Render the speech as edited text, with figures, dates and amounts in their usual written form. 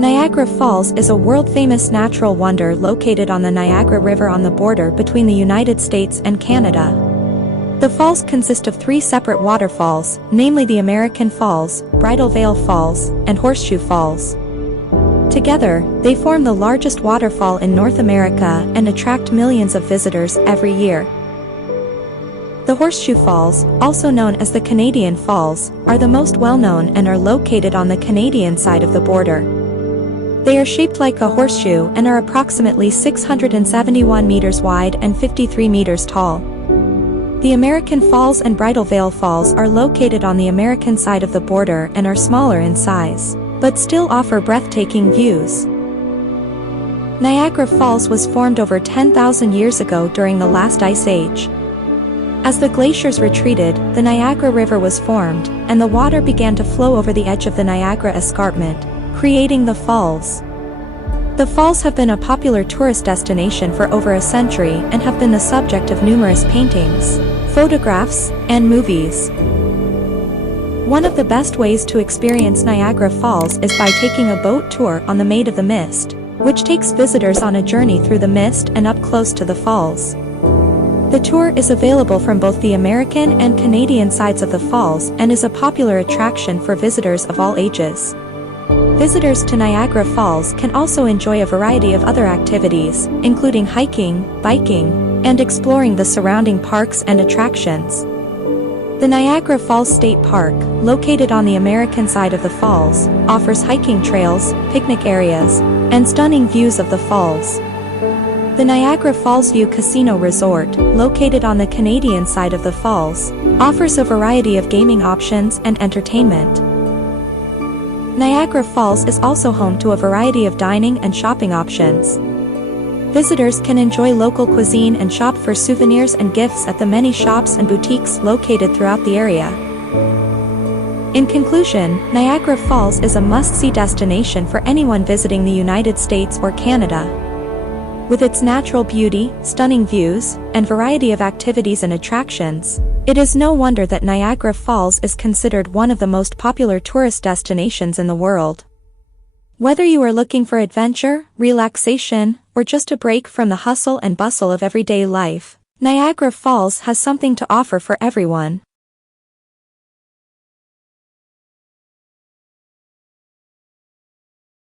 Niagara Falls is a world-famous natural wonder located on the Niagara River on the border between the United States and Canada. The falls consist of three separate waterfalls, namely the American Falls, Bridal Veil Falls, and Horseshoe Falls. Together, they form the largest waterfall in North America and attract millions of visitors every year. The Horseshoe Falls, also known as the Canadian Falls, are the most well-known and are located on the Canadian side of the border. They are shaped like a horseshoe and are approximately 671 meters wide and 53 meters tall. The American Falls and Bridal Veil Falls are located on the American side of the border and are smaller in size, but still offer breathtaking views. Niagara Falls was formed over 10,000 years ago during the last ice age. As the glaciers retreated, the Niagara River was formed, and the water began to flow over the edge of the Niagara Escarpment, creating the falls. The falls have been a popular tourist destination for over a century and have been the subject of numerous paintings, photographs, and movies. One of the best ways to experience Niagara Falls is by taking a boat tour on the Maid of the Mist, which takes visitors on a journey through the mist and up close to the falls. The tour is available from both the American and Canadian sides of the falls and is a popular attraction for visitors of all ages. Visitors to Niagara Falls can also enjoy a variety of other activities, including hiking, biking, and exploring the surrounding parks and attractions. The Niagara Falls State Park, located on the American side of the falls, offers hiking trails, picnic areas, and stunning views of the falls. The Niagara Falls View Casino Resort, located on the Canadian side of the falls, offers a variety of gaming options and entertainment. Niagara Falls is also home to a variety of dining and shopping options. Visitors can enjoy local cuisine and shop for souvenirs and gifts at the many shops and boutiques located throughout the area. In conclusion, Niagara Falls is a must-see destination for anyone visiting the United States or Canada. With its natural beauty, stunning views, and variety of activities and attractions, it is no wonder that Niagara Falls is considered one of the most popular tourist destinations in the world. Whether you are looking for adventure, relaxation, or just a break from the hustle and bustle of everyday life, Niagara Falls has something to offer for everyone.